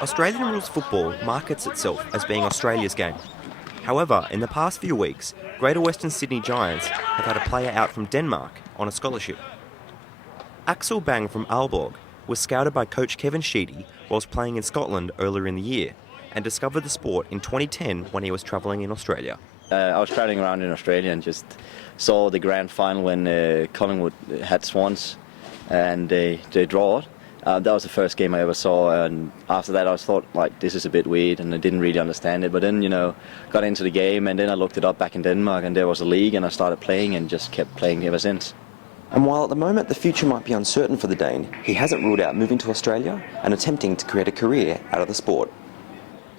Australian rules football markets itself as being Australia's game. However, in the past few weeks, Greater Western Sydney Giants have had a player out from Denmark on a scholarship. Aksel Bang from Aalborg was scouted by coach Kevin Sheedy whilst playing in Scotland earlier in the year and discovered the sport in 2010 when he was travelling in Australia. I was travelling around in Australia and just saw the grand final when Collingwood had Swans and they draw it. That was the first game I ever saw, and after that I thought, like, this is a bit weird, and I didn't really understand it. But then, got into the game, and then I looked it up back in Denmark, and there was a league, and I started playing and just kept playing ever since. And while at the moment the future might be uncertain for the Dane, he hasn't ruled out moving to Australia and attempting to create a career out of the sport.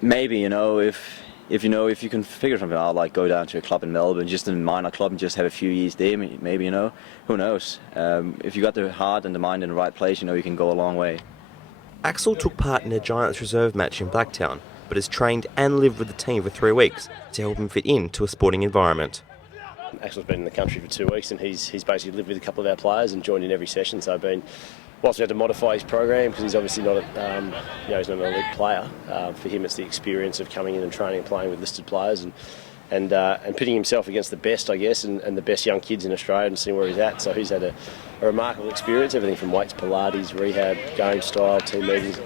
Maybe, if you can figure something out, like go down to a club in Melbourne, just a minor club, and just have a few years there, maybe, who knows? If you got the heart and the mind in the right place, you can go a long way. Axel took part in a Giants reserve match in Blacktown, but has trained and lived with the team for 3 weeks to help him fit into a sporting environment. Axel's been in the country for 2 weeks, and he's basically lived with a couple of our players and joined in every session. So whilst we had to modify his program because he's obviously not he's not an elite player. For him, it's the experience of coming in and training and playing with listed players and pitting himself against the best, I guess, and the best young kids in Australia and seeing where he's at. So he's had a remarkable experience, everything from weights, Pilates, rehab, game style, team meetings.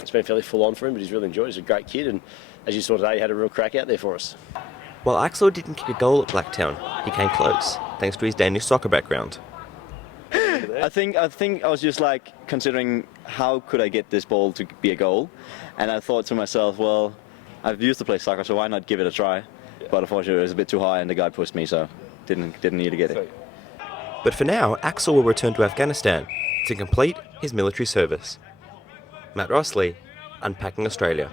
It's been fairly full on for him, but he's really enjoyed it. He's a great kid, and as you saw today, he had a real crack out there for us. While Axel didn't kick a goal at Blacktown, he came close, thanks to his Danish soccer background. I think I was just considering how could I get this ball to be a goal, and I thought to myself, well, I've used to play soccer, so why not give it a try? Yeah. But unfortunately, it was a bit too high, and the guy pushed me, so didn't need to get it. But for now, Axel will return to Afghanistan to complete his military service. Matt Rossley, Unpacking Australia.